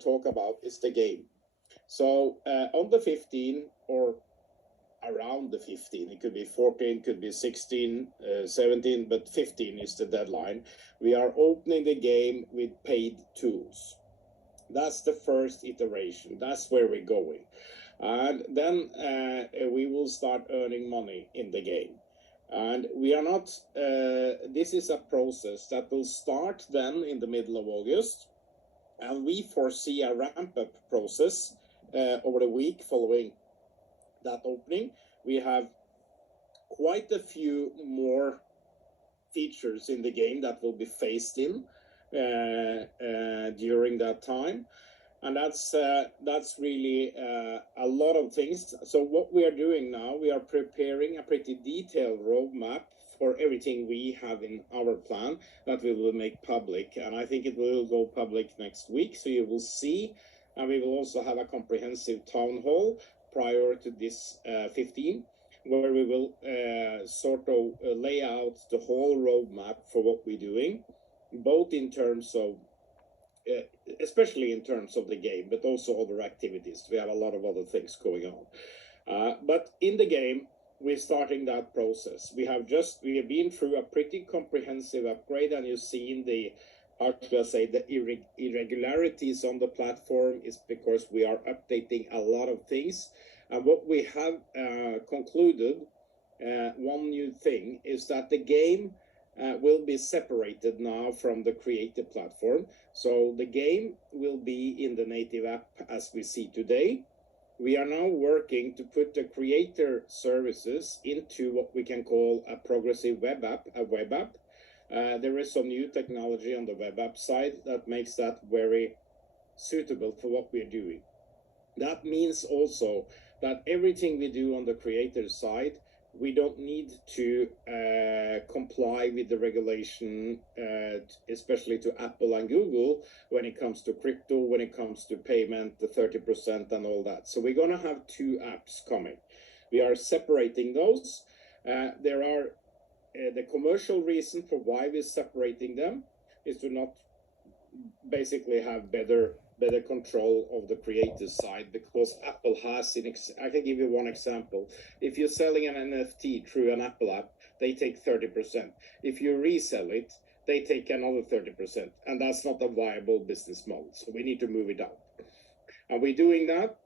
talk about is the game. So on the 15 or around the 15, it could be 14, could be 16, 17, but 15 is the deadline. We are opening the game with paid tools. That's the first iteration. That's where we're going. And then we will start earning money in the game. And we are not, this is a process that will start then in the middle of August. And we foresee a ramp-up process over the week following that opening. We have quite a few more features in the game that will be phased in during that time. And that's really a lot of things. So what we are doing now, we are preparing a pretty detailed roadmap for everything we have in our plan that we will make public. And I think it will go public next week. So you will see, and we will also have a comprehensive town hall prior to this 15, where we will sort of lay out the whole roadmap for what we're doing, both in terms of especially in terms of the game, but also other activities. We have a lot of other things going on. But in the game, we're starting that process. We have been through a pretty comprehensive upgrade, and you've seen the, how should I say, the irregularities on the platform is because we are updating a lot of things. And what we have concluded, one new thing, is that the game will be separated now from the creative platform. So the game will be in the native app as we see today. We are now working to put the creator services into what we can call a progressive web app, a web app. There is some new technology on the web app side that makes that very suitable for what we're doing. That means also that everything we do on the creator side, we don't need to comply with the regulation, especially to Apple and Google, when it comes to crypto, when it comes to payment, the 30% and all that. So we're going to have two apps coming. We are separating those. There are the commercial reason for why we're separating them is to not basically have better control of the creative side, because Apple has, I can give you one example. If you're selling an NFT through an Apple app, they take 30%. If you resell it, they take another 30%, and that's not a viable business model. So we need to move it down. Are we doing that?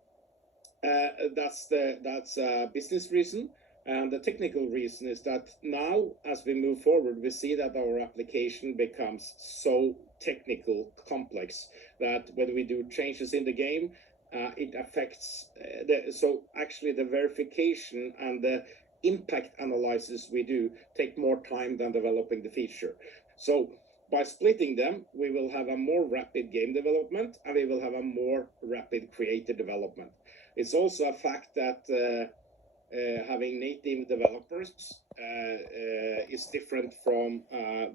That's a business reason. And the technical reason is that now, as we move forward, we see that our application becomes so technical, complex, that when we do changes in the game, it affects so actually the verification and the impact analysis we do take more time than developing the feature. So by splitting them, we will have a more rapid game development, and we will have a more rapid creative development. It's also a fact that having native developers is different from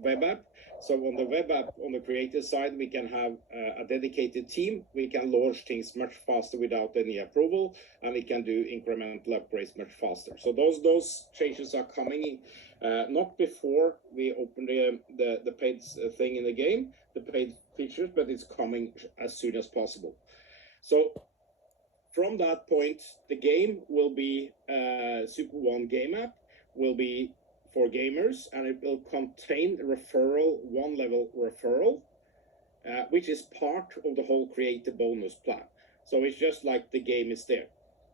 web app. So on the web app, on the creative side, we can have a dedicated team. We can launch things much faster without any approval, and we can do incremental upgrades much faster. So those changes are coming not before we open the paid thing in the game, the paid features, but it's coming as soon as possible. So from that point, the game will be SuperOne game app, will be for gamers, and it will contain referral, one-level referral, which is part of the whole creative bonus plan. So it's just like the game is there.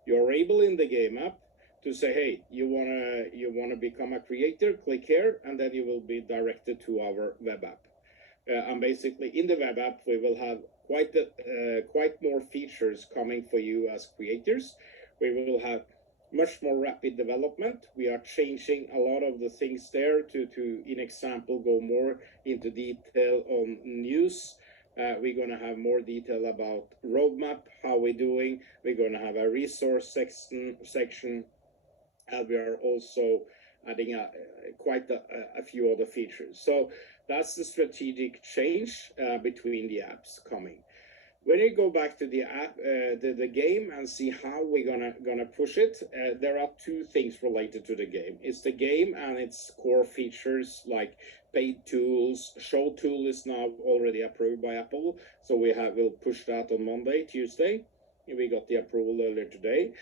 You're able in the game app to say, hey, you wanna become a creator, click here, and then you will be directed to our web app. And basically in the web app, we will have quite more features coming for you as creators. We will have much more rapid development. We are changing a lot of the things there to in example, go more into detail on news. We're going to have more detail about roadmap, how we're doing. We're going to have a resource section, and we are also adding quite a few other features. So that's the strategic change between the apps coming. when you go back to the app, the game, and see how we're gonna push it, there are two things related to the game. It's the game and its core features like paid tools. Show tool is now already approved by Apple, so we'll push that on Monday, Tuesday. We got the approval earlier today.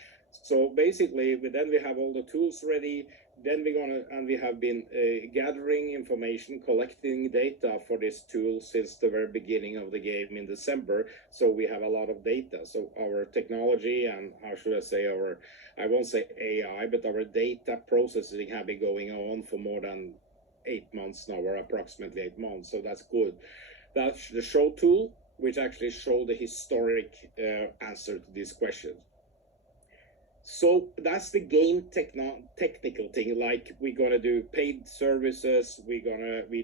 So basically, then we have all the tools ready. Then we have been gathering information, collecting data for this tool since the very beginning of the game in December. So we have a lot of data. So our technology and how should I say I won't say AI, but our data processing have been going on for more than 8 months now, or approximately 8 months. So that's good. That's the show tool, which actually show the historic answer to these questions. So that's the game technical thing. Like we're gonna do paid services. We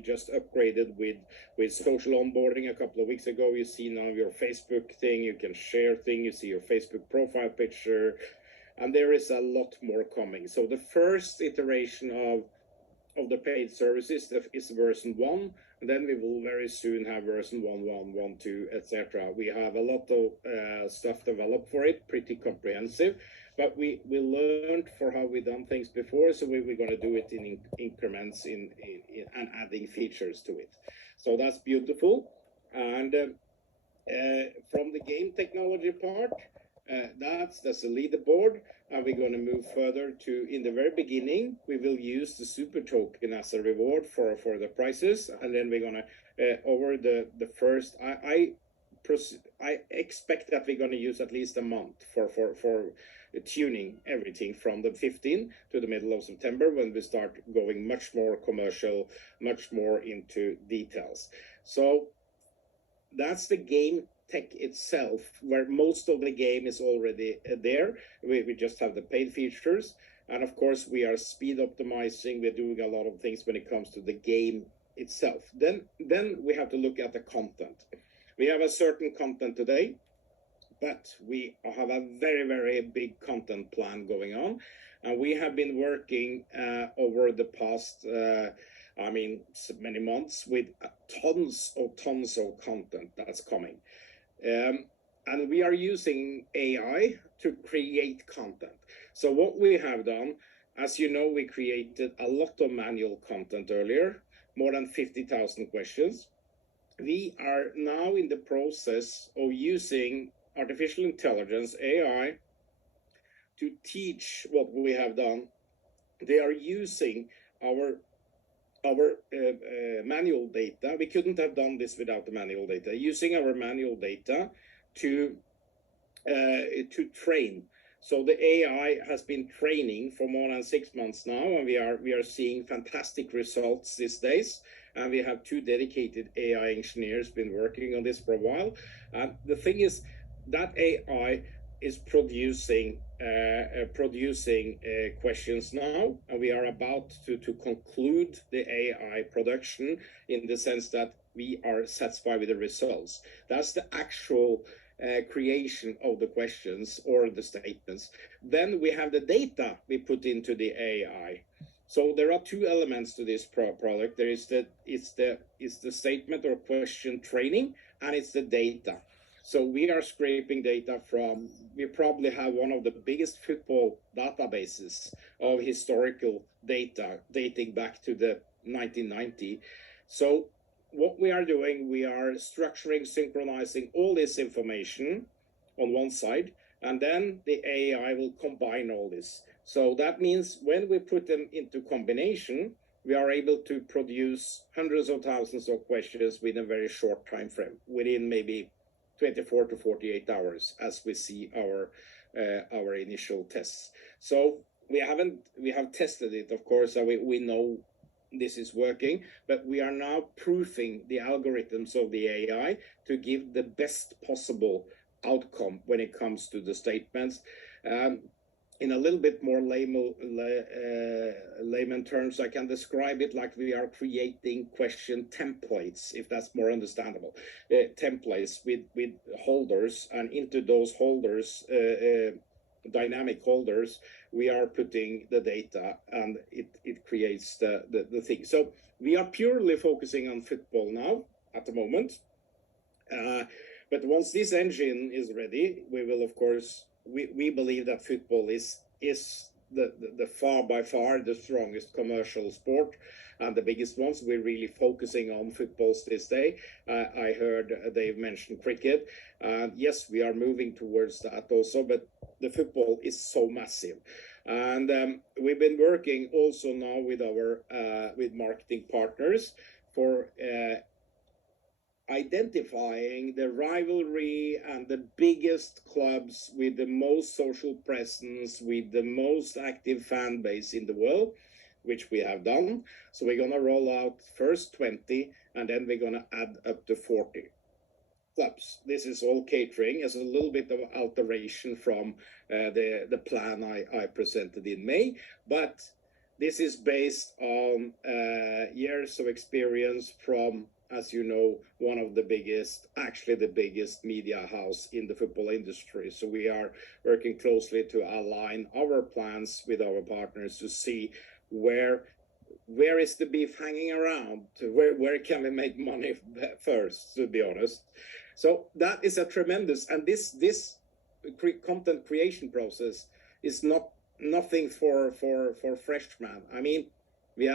just upgraded with social onboarding a couple of weeks ago. You see now your Facebook thing. You can share thing. You see your Facebook profile picture, and there is a lot more coming. So the first iteration of the paid services is version 1. And then we will very soon have version 1.1, 1.2, etc. We have a lot of stuff developed for it, pretty comprehensive. But we learned for how we done things before, so we're going to do it in increments and adding features to it. So that's beautiful. And from the game technology part, that's the leaderboard. And we're going to move further to, in the very beginning, we will use the Supertoken as a reward for the prizes. And then we're going to, over the first, I expect that we're going to use at least a month for tuning everything from the 15th to the middle of September, when we start going much more commercial, much more into details. So that's the game tech itself, where most of the game is already there. We just have the paid features, and of course we are speed optimizing. We're doing a lot of things when it comes to the game itself. Then we have to look at the content. We have a certain content today, but we have a very, very big content plan going on. And we have been working over the past, many months with tons of content that's coming. And we are using AI to create content. So what we have done, as you know, we created a lot of manual content earlier, more than 50,000 questions. We are now in the process of using artificial intelligence, AI, to teach what we have done. They are using our manual data. We couldn't have done this without the manual data. Using our manual data to train. So the AI has been training for more than 6 months now, and we are seeing fantastic results these days. And we have 2 dedicated AI engineers been working on this for a while. And the thing is that AI is producing questions now, and we are about to conclude the AI production, in the sense that we are satisfied with the results. That's the actual creation of the questions or the statements. Then we have the data we put into the AI. So there are 2 elements to this product. There is the statement or question training, and it's the data. So we are scraping data from, we probably have one of the biggest football databases of historical data dating back to the 1990. So what we are doing, we are structuring, synchronizing all this information on one side, and then the AI will combine all this. So that means when we put them into combination, we are able to produce hundreds of thousands of questions within a very short time frame, within maybe 24 to 48 hours, as we see our initial tests. So we have tested it, of course, so we know this is working, but we are now proofing the algorithms of the AI to give the best possible outcome when it comes to the statements. In a little bit more layman terms, I can describe it like we are creating question templates, if that's more understandable. Templates with holders, and into those holders, dynamic holders, we are putting the data, and it creates the thing. So we are purely focusing on football now at the moment. But once this engine is ready, we will, of course, we believe that football is the far by far the strongest commercial sport and the biggest ones. We're really focusing on footballs this day. I heard Dave mention cricket. Yes, we are moving towards that also, but the football is so massive. And we've been working also now with our with marketing partners for identifying the rivalry and the biggest clubs with the most social presence, with the most active fan base in the world, which we have done. So we're going to roll out first 20, and then we're going to add up to 40 clubs. This is all catering as a little bit of alteration from the plan I presented in May, but this is based on years of experience from, as you know, one of the biggest, actually the biggest media house in the football industry. So we are working closely to align our plans with our partners to see where is the beef hanging around, where can we make money first, to be honest. So that is a tremendous, and this content creation process is nothing for freshmen. I mean, we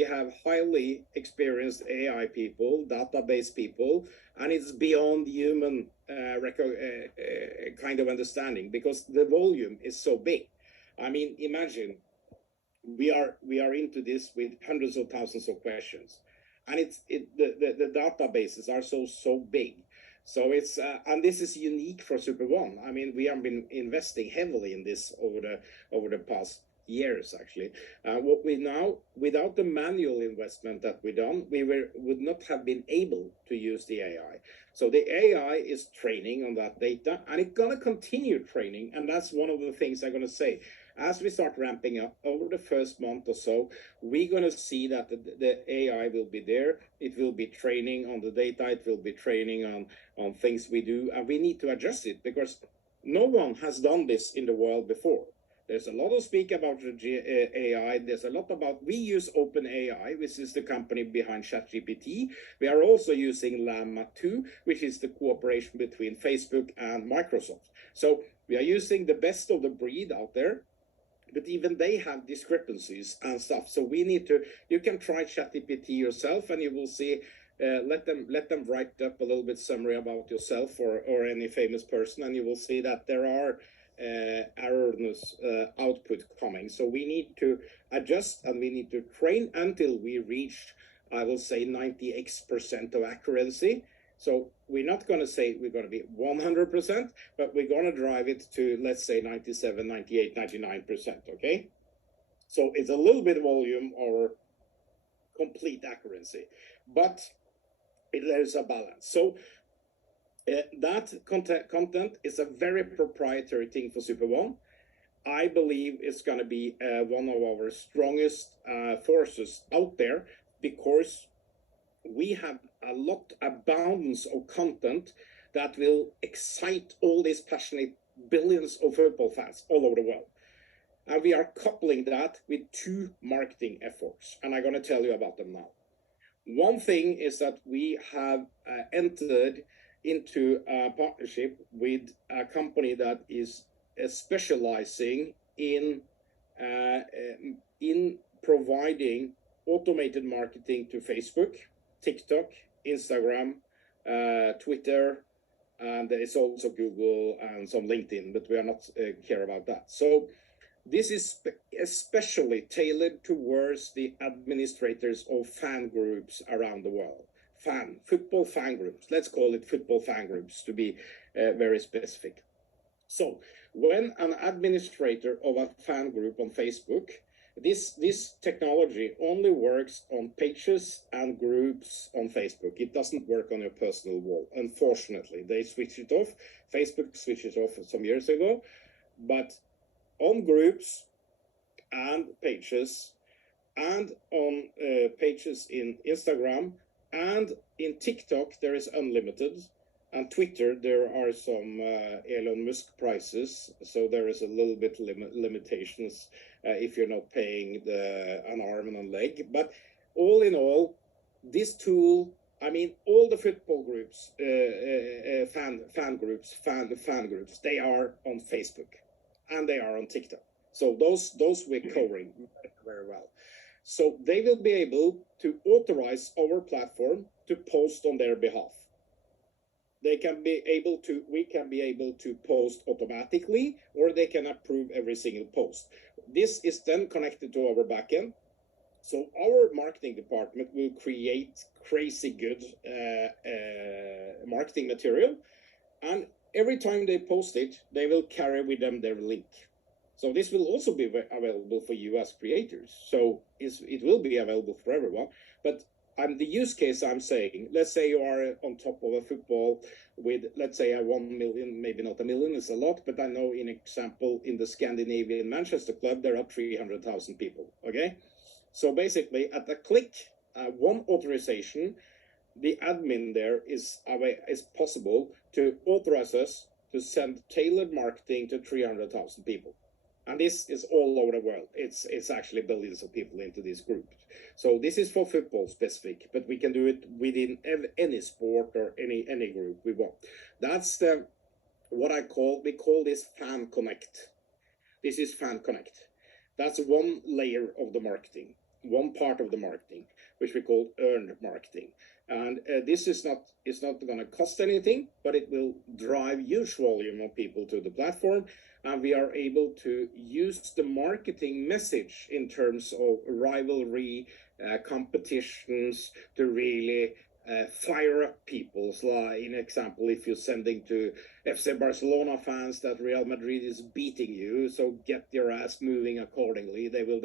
have highly experienced AI people, database people, and it's beyond human kind of understanding, because the volume is so big. I mean, imagine we are into this with hundreds of thousands of questions, and the databases are so big. So it's and this is unique for SuperOne. I mean, we have been investing heavily in this over the past years, actually. What we now, without the manual investment that we done, would not have been able to use the AI. So the AI is training on that data, and it's gonna continue training, and that's one of the things I'm gonna say. As we start ramping up over the first month or so, we're going to see that the AI will be there. It will be training on the data. It will be training on things we do. And we need to adjust it, because no one has done this in the world before. There's a lot of speak about AI. There's a lot about, we use OpenAI, which is the company behind ChatGPT. We are also using Llama 2, which is the cooperation between Facebook and Microsoft. So we are using the best of the breed out there. But even they have discrepancies and stuff. So we need to, you can try ChatGPT yourself, and you will see, let them write up a little bit summary about yourself or any famous person, and you will see that there are erroneous output coming. So we need to adjust, and we need to train until we reach, I will say, 90x% of accuracy. So we're not going to say we're going to be 100%, but we're going to drive it to, let's say, 97, 98, 99%, okay? So it's a little bit of volume or complete accuracy, but there's a balance. So that content is a very proprietary thing for SuperOne. I believe it's going to be one of our strongest forces out there, because we have abundance of content that will excite all these passionate billions of football fans all over the world. And we are coupling that with 2 marketing efforts, and I'm going to tell you about them now. One thing is that we have entered into a partnership with a company that is specializing in providing automated marketing to Facebook, TikTok, Instagram, Twitter, and there is also Google and some LinkedIn, but we are not care about that. So this is especially tailored towards the administrators of fan groups around the world. Football fan groups. Let's call it football fan groups to be very specific. So when an administrator of a fan group on Facebook, this technology only works on pages and groups on Facebook. It doesn't work on your personal wall. Unfortunately, they switched it off. Facebook switched it off some years ago. But on groups and pages, and on pages in Instagram and in TikTok, there is unlimited. And Twitter, there are some Elon Musk prices, so there is a little bit limitations if you're not paying an arm and a leg. But all in all, this tool, I mean, all the football groups, fan groups, they are on Facebook, and they are on TikTok. So those we're covering very well. So they will be able to authorize our platform to post on their behalf. We can be able to post automatically, or they can approve every single post. This is then connected to our backend. So our marketing department will create crazy good marketing material, and every time they post it, they will carry with them their link. So this will also be available for you as creators. So it will be available for everyone. But the use case I'm saying, let's say you are on top of a football with, let's say, a 1 million, maybe not a million, it's a lot, but I know in example in the Scandinavian Manchester club, there are 300,000 people, okay? So basically, at a click, one authorization, the admin there is possible to authorize us to send tailored marketing to 300,000 people. And this is all over the world. It's actually billions of people into this group. So this is for football specific, but we can do it within any sport or any group we want. That's what we call this Fan Connect. This is Fan Connect. That's one layer of the marketing, one part of the marketing, which we call earned marketing. And this is not going to cost anything, but it will drive huge volume of people to the platform. And we are able to use the marketing message in terms of rivalry, competitions, to really fire up people. So, in example, if you're sending to FC Barcelona fans that Real Madrid is beating you, so get your ass moving accordingly. They will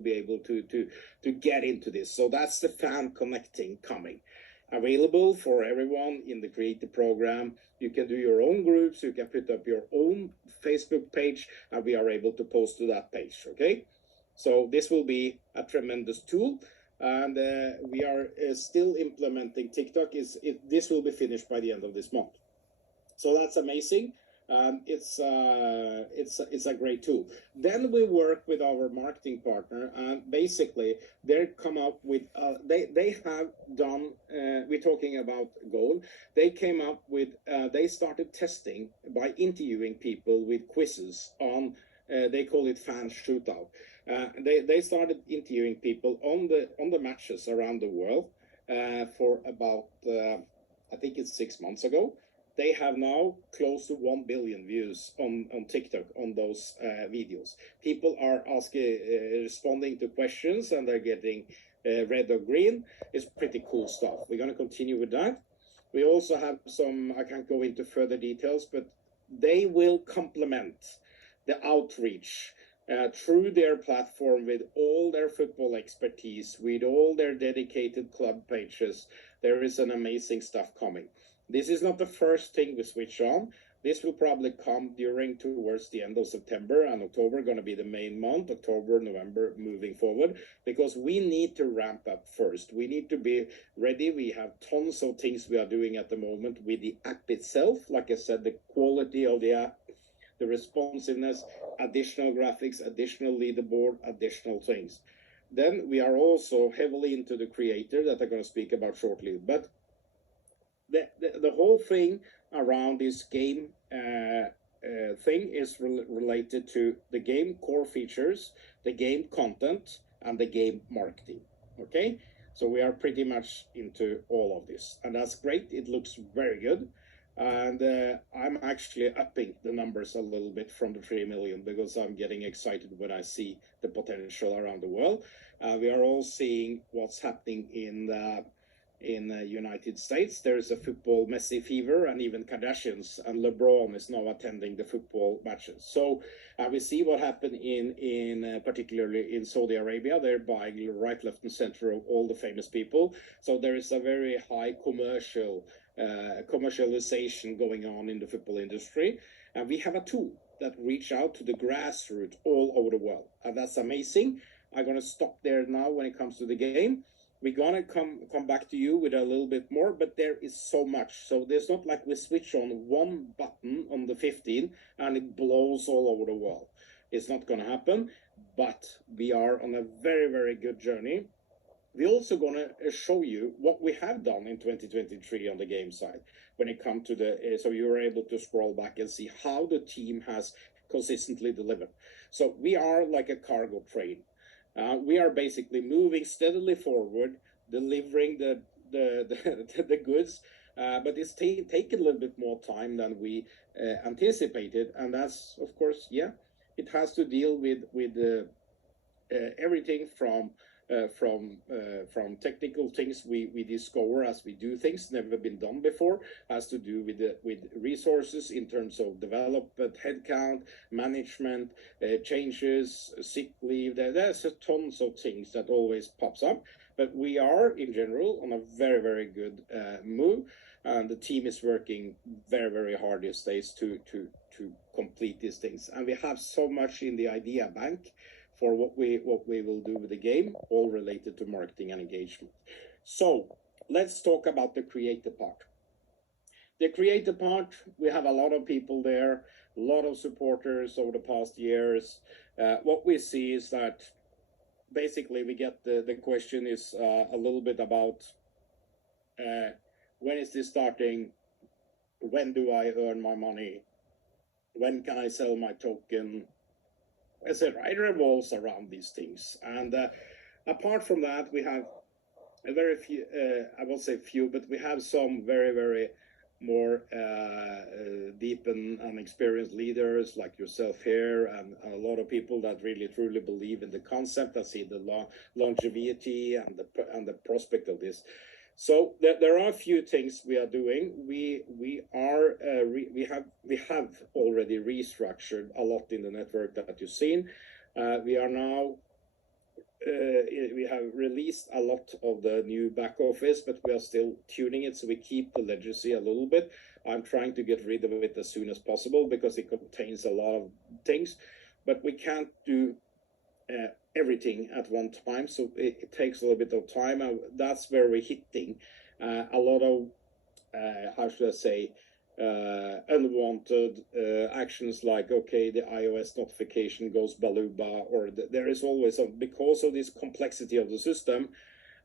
be able to get into this. So that's the fan connecting coming. Available for everyone in the creative program. You can do your own groups, you can put up your own Facebook page, and we are able to post to that page, okay? So this will be a tremendous tool, and we are still implementing TikTok. This will be finished by the end of this month. So that's amazing. It's a great tool. Then we work with our marketing partner, and basically they come up with they have done. We're talking about goal. They came up with. They started testing by interviewing people with quizzes on. They call it fan shootout. They started interviewing people on the matches around the world for about I think it's 6 months ago. They have now close to 1 billion views on TikTok on those videos. People are responding to questions, and they're getting red or green. It's pretty cool stuff. We're going to continue with that. We also have some, I can't go into further details, but they will complement the outreach through their platform with all their football expertise, with all their dedicated club pages. There is an amazing stuff coming. This is not the first thing we switch on. This will probably come towards the end of September, and October going to be the main month, October, November moving forward, because we need to ramp up first. We need to be ready. We have tons of things we are doing at the moment with the app itself. Like I said, the quality of the app, the responsiveness, additional graphics, additional leaderboard, additional things. Then we are also heavily into the creator that I'm going to speak about shortly. But the whole thing around this game thing is related to the game core features, the game content, and the game marketing. Okay, so we are pretty much into all of this, and that's great. It looks very good, and I'm actually upping the numbers a little bit from the 3 million because I'm getting excited when I see the potential around the world. We are all seeing what's happening in the United States. There's a football Messi fever, and even Kardashians and LeBron is now attending the football matches. So we see what happened in particularly in Saudi Arabia. They're buying right, left, and center of all the famous people. So there is a very high commercialization going on in the football industry. And we have a tool that reach out to the grassroots all over the world. And that's amazing. I'm going to stop there now when it comes to the game. We're gonna come back to you with a little bit more, but there is so much. So there's not like we switch on one button on the 15 and it blows all over the world. It's not gonna happen, but we are on a very, very good journey. we're also going to show you what we have done in 2023 on the game side when it comes to the, so you're able to scroll back and see how the team has consistently delivered. So we are like a cargo train. We are basically moving steadily forward, delivering the goods, but it's taken a little bit more time than we anticipated, and that's of course, yeah, it has to deal with everything from technical things we discover as we do things never been done before, has to do with resources in terms of development, headcount, management, changes, sick leave. There's tons of things that always pops up, but we are in general on a very good move, and the team is working very hard these days to complete these things, and we have so much in the idea bank for what we will do with the game, all related to marketing and engagement. So let's talk about the creative part. The creative part, we have a lot of people there, a lot of supporters over the past years. What we see is that basically we get the question is a little bit about when is this starting? When do I earn my money? When can I sell my token? Etc. It revolves around these things. And apart from that, we have a very few, I won't say few, but we have some very more deep and experienced leaders like yourself here, and a lot of people that really truly believe in the concept, that see the longevity and the prospect of this. So there are a few things we are doing. We have already restructured a lot in the network that you've seen. We are now we have released a lot of the new back office, but we are still tuning it, so we keep the legacy a little bit. I'm trying to get rid of it as soon as possible because it contains a lot of things, but we can't do everything at one time, so it takes a little bit of time, and that's where we're hitting a lot of how should I say, unwanted actions, like, okay, the iOS notification goes baluba, or there is always because of this complexity of the system,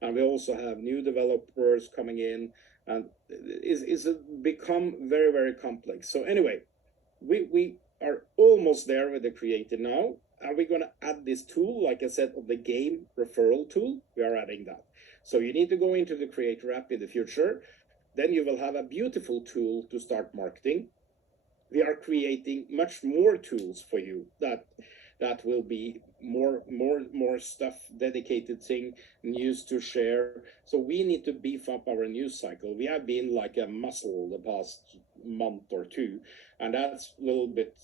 and we also have new developers coming in, and it's become very complex. So anyway, we are almost there with the creator now. Are we going to add this tool, like I said, of the game referral tool? We are adding that. So you need to go into the creator app in the future. Then you will have a beautiful tool to start marketing. We are creating much more tools for you that will be more stuff, dedicated thing, news to share. So we need to beef up our news cycle. We have been like a muscle the past month or two, and that's a little bit,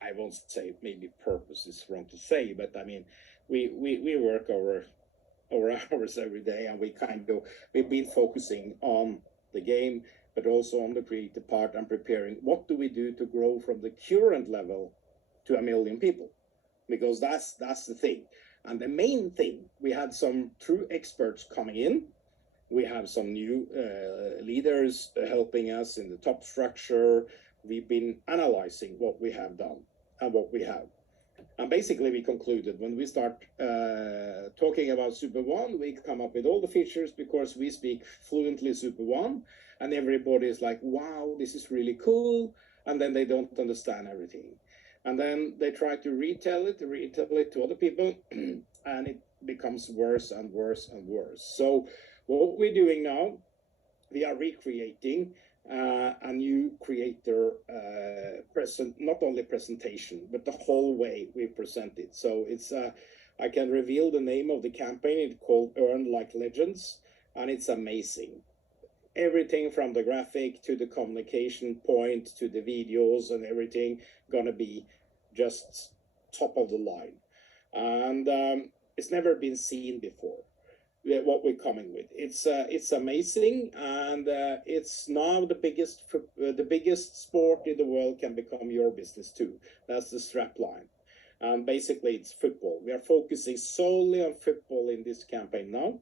I won't say maybe purpose is wrong to say, but I mean, we work over hours every day, and we've been focusing on the game, but also on the creative part, and preparing what do we do to grow from the current level to 1 million people, because that's the thing. And the main thing, we had some true experts coming in. We have some new leaders helping us in the top structure. We've been analyzing what we have done and what we have. And basically we concluded when we start talking about SuperOne, we come up with all the features because we speak fluently SuperOne, and everybody is like, wow, this is really cool. And then they don't understand everything. And then they try to retell it to other people, and it becomes worse and worse and worse. So what we're doing now, we are recreating a new creator not only presentation, but the whole way we present it. So it's I can reveal the name of the campaign. It's called Earn Like Legends, and it's amazing. Everything from the graphic to the communication point to the videos and everything gonna be just top of the line, and it's never been seen before. What we're coming with, it's amazing, and it's now the biggest sport in the world can become your business too. That's the strap line, and basically it's football. We are focusing solely on football in this campaign now,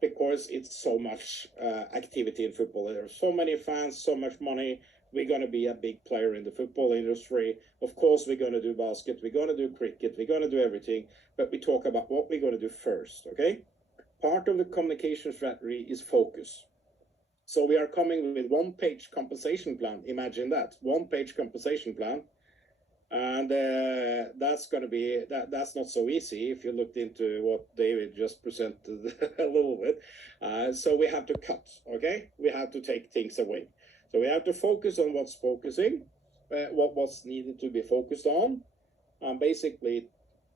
because it's so much activity in football. There are so many fans, so much money. We're going to be a big player in the football industry. Of course, we're going to do basket, we're going to do cricket, we're going to do everything, but we talk about what we're going to do first, okay? part of the communication strategy is focus. So we are coming with one-page compensation plan. Imagine that, one-page compensation plan. And that's going to be, that's not so easy if you looked into what David just presented a little bit. So we have to cut, okay? We have to take things away. So we have to focus on what's focusing, what's needed to be focused on. Basically,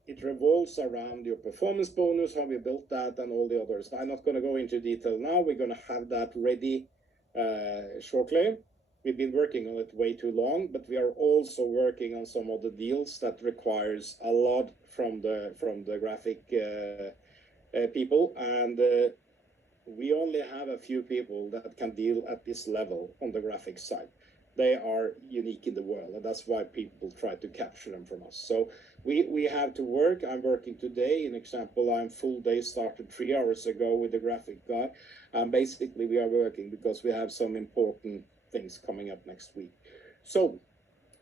it revolves around your performance bonus, how we built that, and all the others. I'm not going to go into detail now. We're going to have that ready shortly. We've been working on it way too long, but we are also working on some of the deals that requires a lot from the graphic people, and we only have a few people that can deal at this level on the graphic side. They are unique in the world, and that's why people try to capture them from us. So we have to work. I'm working today. An example, I'm full day started 3 hours ago with the graphic guy. Basically, we are working because we have some important things coming up next week. So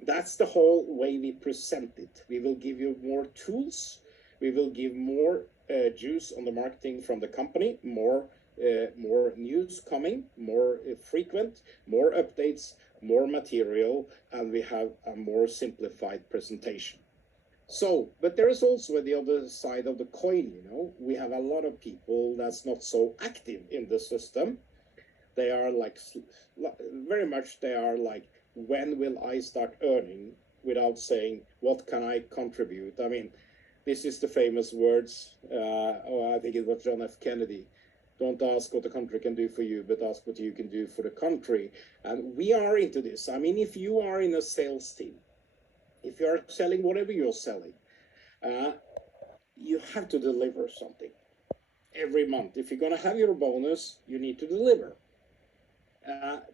that's the whole way we present it. We will give you more tools. We will give more juice on the marketing from the company, more news coming, more frequent, more updates, more material, and we have a more simplified presentation. So, but there is also the other side of the coin, you know. We have a lot of people that's not so active in the system. They are like, very much they are like, when will I start earning, without saying, what can I contribute? I mean, this is the famous words, I think it was John F. Kennedy. Don't ask what the country can do for you, but ask what you can do for the country. And we are into this. I mean, if you are in a sales team, if you are selling whatever you're selling, you have to deliver something every month. If you're going to have your bonus, you need to deliver.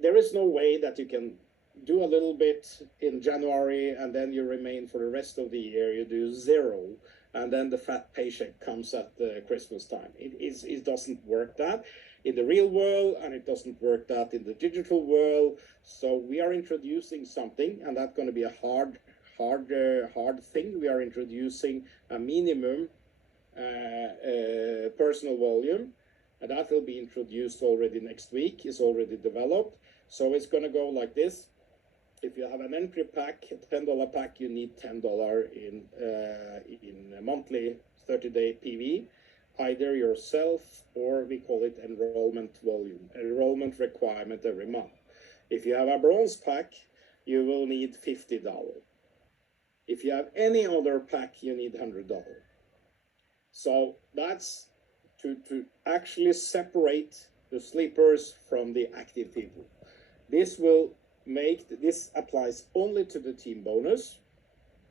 There is no way that you can do a little bit in January and then you remain for the rest of the year. You do zero, and then the fat paycheck comes at Christmas time. It doesn't work that in the real world, and it doesn't work that in the digital world. So we are introducing something, and that's going to be a hard thing. We are introducing a minimum personal volume, and that will be introduced already next week. It's already developed. So it's going to go like this. If you have an entry pack, $10 pack, you need $10 in a monthly 30-day PV, either yourself or we call it enrollment volume, enrollment requirement every month. If you have a bronze pack, you will need $50. If you have any other pack, you need $100. So that's to actually separate the sleepers from the active people. This applies only to the team bonus,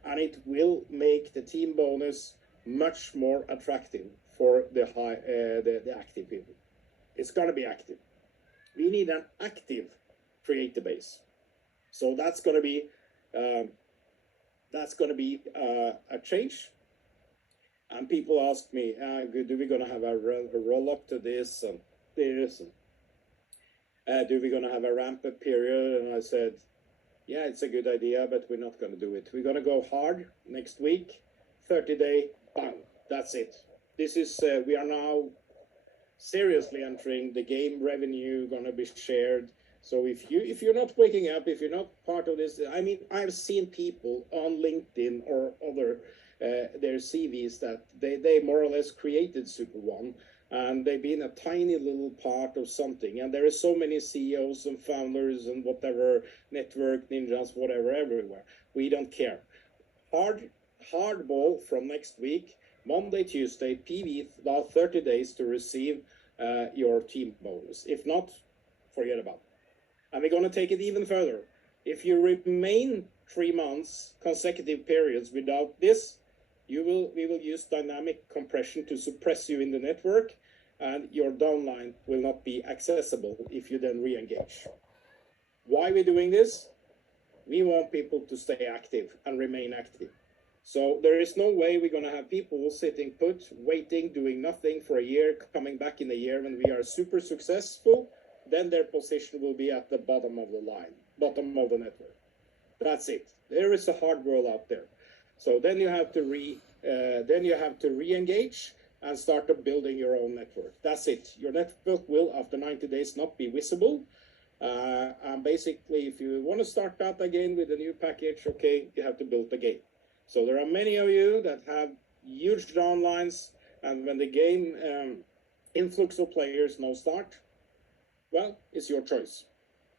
and it will make the team bonus much more attractive for the active people. It's going to be active. We need an active creator base. So that's going to be a change. And people ask me, do we going to have a roll up to this and this? And do we going to have a ramp up period? And I said, yeah, it's a good idea, but we're not going to do it. We're going to go hard next week, 30-day, bang, that's it. This is, we are now seriously entering the game revenue going to be shared. So if you're not waking up, if you're not part of this, I mean, I've seen people on LinkedIn or other, their CVs that they more or less created SuperOne, and they've been a tiny little part of something. And there are so many CEOs and founders and whatever, network ninjas, whatever, everywhere. We don't care. Hardball from next week, Monday, Tuesday, PV, about 30 days to receive your team bonus. If not, forget about it. And we're going to take it even further. If you remain 3 months consecutive periods without this, we will use dynamic compression to suppress you in the network, and your downline will not be accessible if you then re-engage. Why are we doing this? We want people to stay active and remain active. So there is no way we're going to have people sitting put, waiting, doing nothing for a year, coming back in a year when we are super successful. Then their position will be at the bottom of the line, bottom of the network. That's it. There is a hard world out there. So then you have to re-engage, and start building your own network. That's it. Your network will, after 90 days, not be visible. And basically, if you want to start that again with a new package, okay, you have to build the game. So there are many of you that have huge downlines, and when the game influx of players now start, well, it's your choice.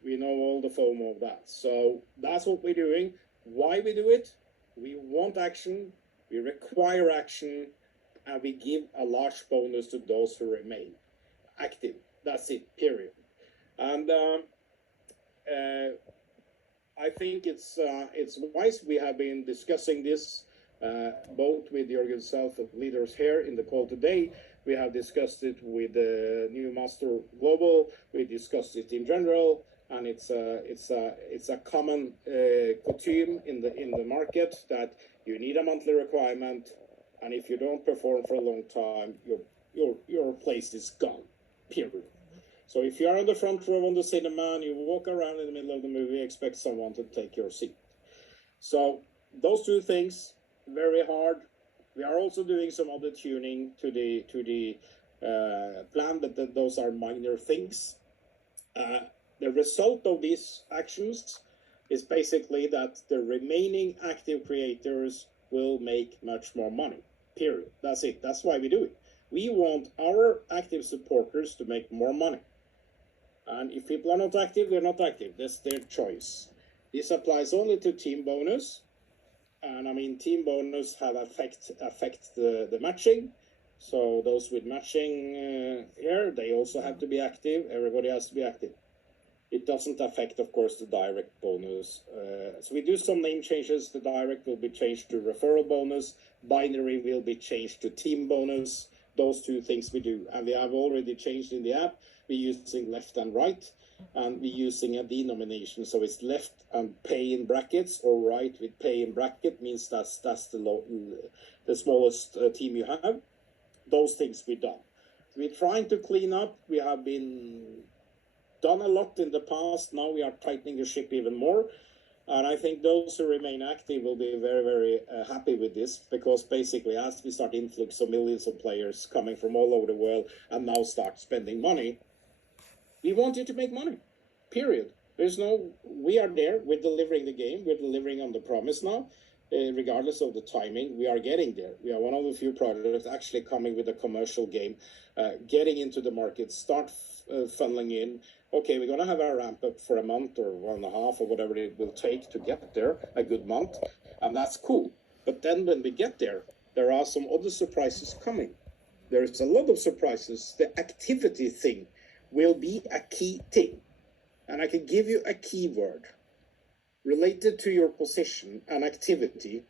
We know all the FOMO of that. So that's what we're doing. Why we do it? We want action, we require action, and we give a large bonus to those who remain active. That's it, period. And I think it's wise. We have been discussing this both with yourself and leaders here in the call today. We have discussed it with the new Master Global. We discussed it in general, and it's a common costume in the market that you need a monthly requirement, and if you don't perform for a long time, your place is gone. Period. So if you are on the front row on the cinema and you walk around in the middle of the movie, expect someone to take your seat. So those two things, very hard. We are also doing some other tuning to the plan, but those are minor things. The result of these actions is basically that the remaining active creators will make much more money. Period. That's it. That's why we do it. We want our active supporters to make more money. And if people are not active, they're not active. That's their choice. This applies only to team bonus. And I mean, team bonus have affect the matching. So those with matching here, they also have to be active. Everybody has to be active. It doesn't affect, of course, the direct bonus. So we do some name changes. The direct will be changed to referral bonus. Binary will be changed to team bonus. Those two things we do. And we have already changed in the app. We're using left and right. And we're using a denomination. So it's left and pay in brackets, or right with pay in bracket means that's the smallest team you have. Those things we've done. We're trying to clean up. We have been done a lot in the past. Now we are tightening the ship even more. And I think those who remain active will be very, very happy with this, because basically as we start influx of millions of players coming from all over the world and now start spending money, we want you to make money, period. We are there, we're delivering the game, we're delivering on the promise now. Regardless of the timing, we are getting there. We are one of the few products actually coming with a commercial game, getting into the market, start funneling in. Okay, we're going to have our ramp up for a month or 1.5 or whatever it will take to get there, a good month, and that's cool. But then when we get there, there are some other surprises coming. There's a lot of surprises. The activity thing will be a key thing. And I can give you a keyword related to your position and activity.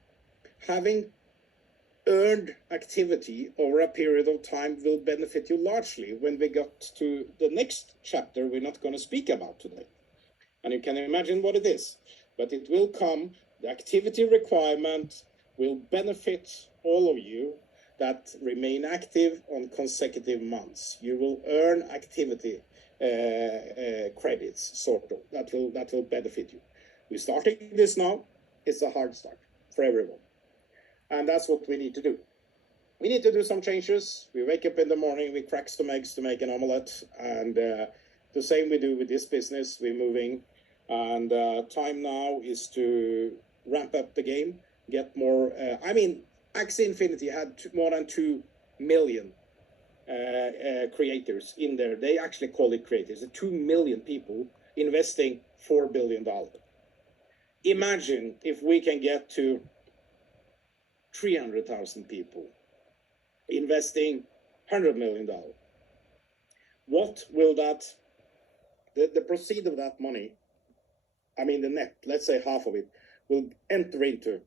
Having earned activity over a period of time will benefit you largely when we got to the next chapter we're not going to speak about today. And you can imagine what it is, but it will come. The activity requirement will benefit all of you that remain active on consecutive months. You will earn activity credits, sort of. That will benefit you. We're starting this now. It's a hard start for everyone. And that's what we need to do. We need to do some changes. We wake up in the morning, we crack some eggs to make an omelette. And the same we do with this business. We're moving. And time now is to ramp up the game, get more. Axie Infinity had more than 2 million creators in there. They actually call it creators. 2 million people investing $4 billion. Imagine if we can get to 300,000 people investing $100 million. What will that, the proceed of that money, the net, let's say half of it, will enter into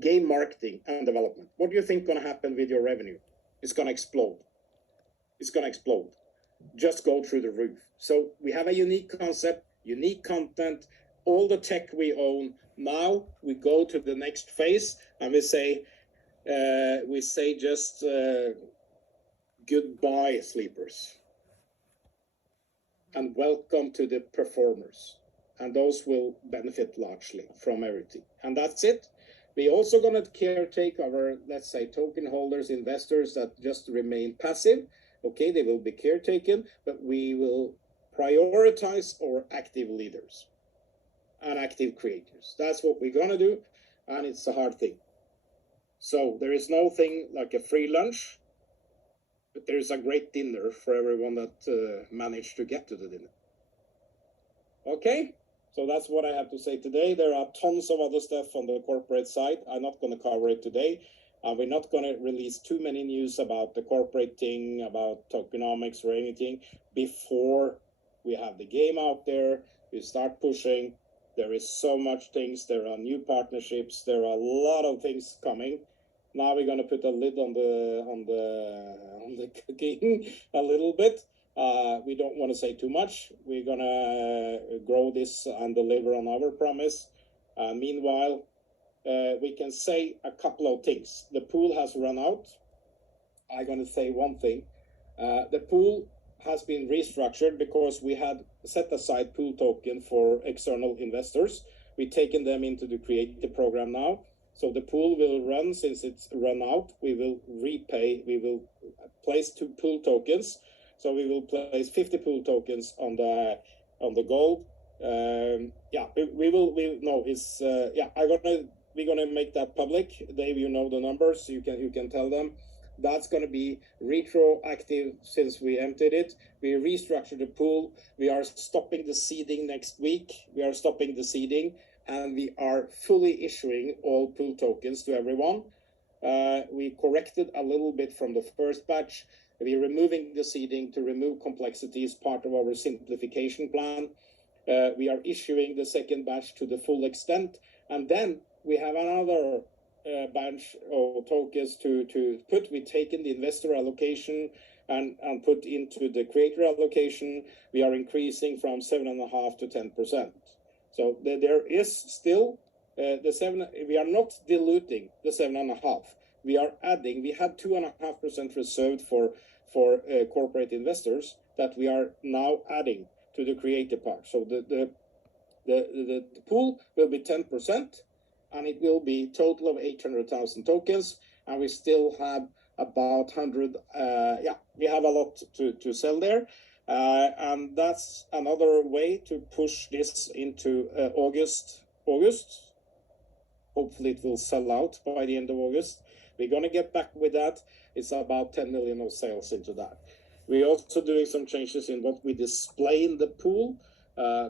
game marketing and development. What do you think is going to happen with your revenue? It's going to explode. It's going to explode. Just go through the roof. So we have a unique concept, unique content, all the tech we own. Now we go to the next phase and we say just goodbye, sleepers, and welcome to the performers. And those will benefit largely from everything. And that's it. We also going to caretake our, let's say, token holders, investors that just remain passive. Okay, they will be caretaken, but we will prioritize our active leaders and active creators. That's what we're going to do, and it's a hard thing. So there is no thing like a free lunch, but there is a great dinner for everyone that managed to get to the dinner. Okay, so that's what I have to say today. There are tons of other stuff on the corporate side. I'm not going to cover it today. We're not going to release too many news about the corporate thing, about tokenomics or anything before we have the game out there. We start pushing. There is so much things. There are new partnerships. There are a lot of things coming. Now we're going to put a lid on the cooking a little bit. We don't want to say too much. We're going to grow this and deliver on our promise. Meanwhile, we can say a couple of things. The pool has run out. I'm going to say one thing. The pool has been restructured because we had set aside pool token for external investors. We've taken them into the creative program now. So the pool will run since it's run out. We will repay. We will place 2 pool tokens. So we will place 50 pool tokens on the gold. Yeah, we're gonna make that public. Dave, you know the numbers. You can tell them. That's going to be retroactive since we emptied it. We restructured the pool. We are stopping the seeding next week. We are stopping the seeding, and we are fully issuing all pool tokens to everyone. We corrected a little bit from the first batch. We're removing the seeding to remove complexity as part of our simplification plan. We are issuing the second batch to the full extent, and then we have another batch of tokens to put. We've taken the investor allocation and put into the creator allocation. We are increasing from 7.5% to 10%. So there is still the 7. We are not diluting the 7.5. We are adding. We had 2.5% reserved for corporate investors that we are now adding to the creator part. So the pool will be 10%. And it will be total of 800,000 tokens, and we still have about 100. We have a lot to sell there, and that's another way to push this into August. Hopefully, it will sell out by the end of August. We're gonna get back with that. It's about 10 million of sales into that. We're also doing some changes in what we display in the pool,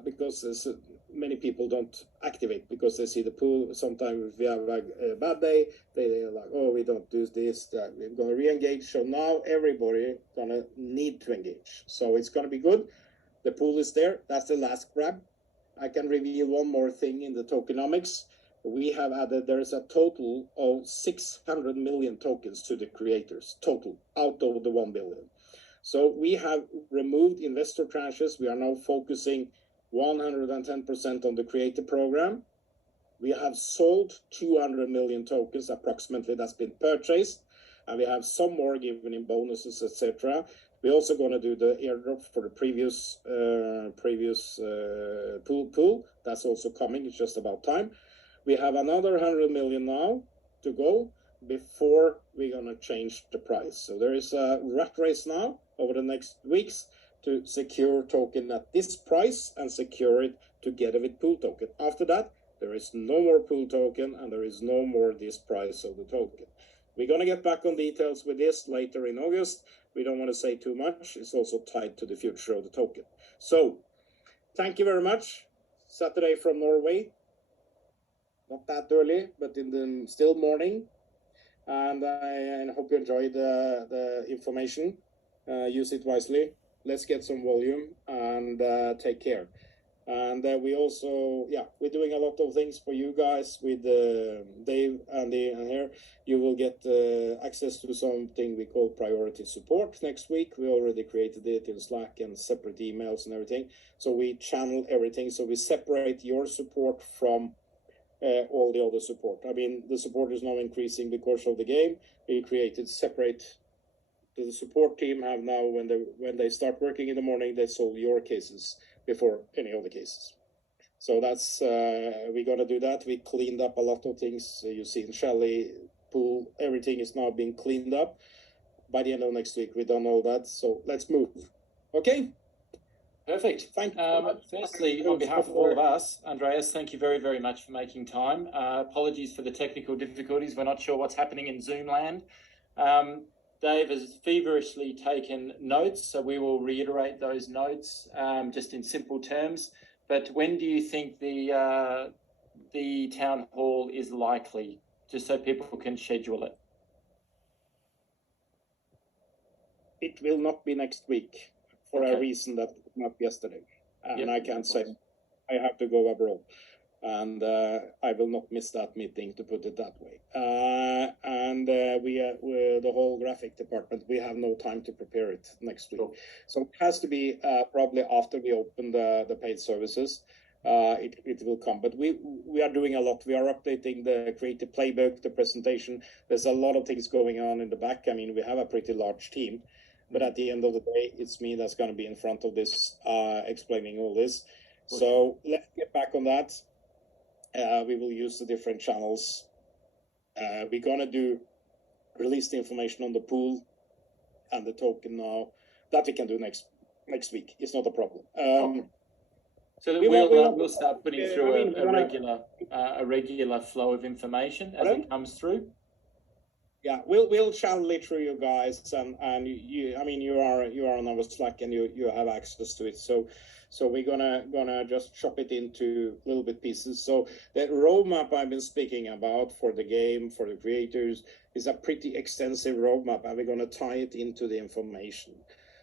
because many people don't activate because they see the pool. Sometimes if we have a bad day, they're like, oh, we don't do this, that. We're going to re-engage. So now everybody going to need to engage. So it's going to be good. The pool is there. That's the last grab. I can reveal one more thing in the tokenomics. We have added, there is a total of 600 million tokens to the creators, total, out of the 1 billion. So we have removed investor tranches. We are now focusing 110% on the creator program. We have sold 200 million tokens approximately that's been purchased, and we have some more given in bonuses, etc. We're also going to do the airdrop for the previous pool. That's also coming. It's just about time. We have another 100 million now to go before we're going to change the price. So there is a rat race now over the next weeks to secure token at this price and secure it together with pool token. After that, there is no more pool token and there is no more this price of the token. We're going to get back on details with this later in August. We don't want to say too much. It's also tied to the future of the token. So, thank you very much. Saturday from Norway. Not that early, but in the still morning. And I hope you enjoyed the information. Use it wisely. Let's get some volume and take care. And we also, we're doing a lot of things for you guys with Dave, Andy, and here. You will get access to something we call priority support next week. We already created it in Slack and separate emails and everything. So we channel everything. So we separate your support from all the other support. I mean, the support is now increasing because of the game. We created separate. The support team have now, when they start working in the morning, they solve your cases before any other cases. So that's we got to do that. We cleaned up a lot of things. You see in Shelly pool, everything is now being cleaned up. By the end of next week, we done all that. So let's move. Okay. Perfect. Thank you. Firstly, on behalf of all of us, Andreas, thank you very, very much for making time. Apologies for the technical difficulties. We're not sure what's happening in Zoom land. Dave has feverishly taken notes, so we will reiterate those notes just in simple terms. But when do you think the town hall is likely, just so people can schedule it? It will not be next week for a reason that came up yesterday. And I can't say I have to go abroad. And I will not miss that meeting, to put it that way. We're the whole graphic department, we have no time to prepare it next week. Sure. So it has to be probably after we open the paid services. It will come, but we are doing a lot. We are updating the creative playbook, the presentation. There's a lot of things going on in the back. I mean, we have a pretty large team. But at the end of the day, it's me that's going to be in front of this, explaining all this. Okay. So let's get back on that. We will use the different channels. We're going to release the information on the pool and the token now. That we can do next week. It's not a problem. Okay. So that we'll start putting through a regular flow of information as it comes through. Yeah, we'll channel it through you guys, and you. I mean, you are on our Slack and you have access to it. So we're gonna just chop it into little bit pieces. So the roadmap I've been speaking about for the game, for the creators, is a pretty extensive roadmap, and we're gonna tie it into the information.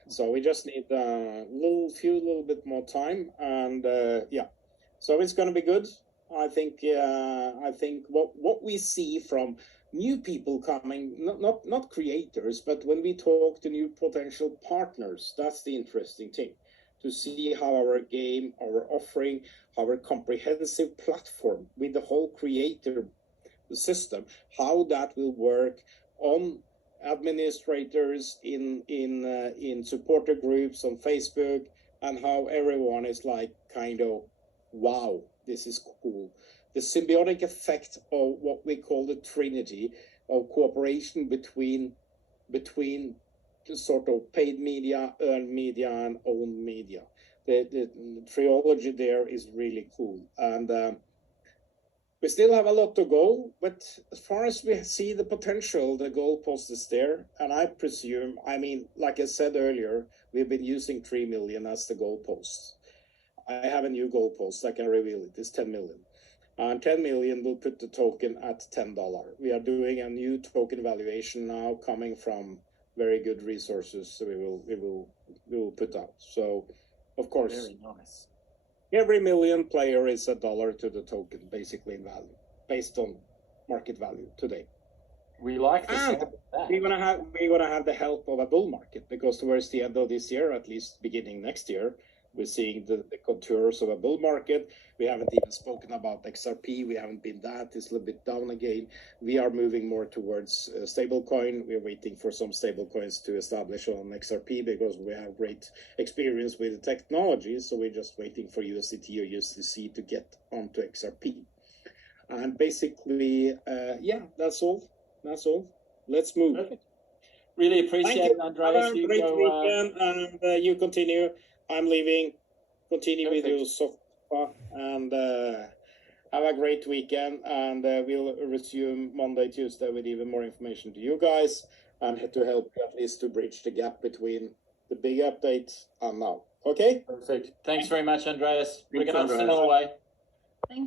So we just need a little bit more time, and yeah. So it's gonna be good. I think what we see from new people coming, not creators, but when we talk to new potential partners, that's the interesting thing, to see how our game, our offering, our comprehensive platform with the whole creator system, how that will work on administrators in supporter groups on Facebook, and how everyone is like kind of, wow, this is cool. The symbiotic effect of what we call the trinity of cooperation between the sort of paid media, earned media, and owned media. The trilogy there is really cool. And we still have a lot to go, but as far as we see the potential, the goalpost is there. And I presume, I mean, like I said earlier, we've been using 3 million as the goalpost. I have a new goalpost, I can reveal it, it's 10 million. And 10 million will put the token at $10. We are doing a new token valuation now, coming from very good resources. So we will put out. So, of course, very nice. Every million player is $1 to the token, basically in value, based on market value today. We like the sound of that. We're gonna have the help of a bull market, because towards the end of this year, at least beginning next year, we're seeing the contours of a bull market. We haven't even spoken about XRP. We haven't been that. It's a little bit down again. We are moving more towards stablecoin. We're waiting for some stablecoins to establish on XRP, because we have great experience with the technology. So we're just waiting for USDT or USDC to get onto XRP. And basically, yeah, that's all. That's all. Let's move. Perfect. Really appreciate it, Andreas. Have a great weekend, and you continue. I'm leaving. Continue with your sofa, and have a great weekend. And we'll resume Monday, Tuesday with even more information to you guys, and to help you at least to bridge the gap between the big update and now. Okay? Perfect. Thanks very much, Andreas. We're going to send it away.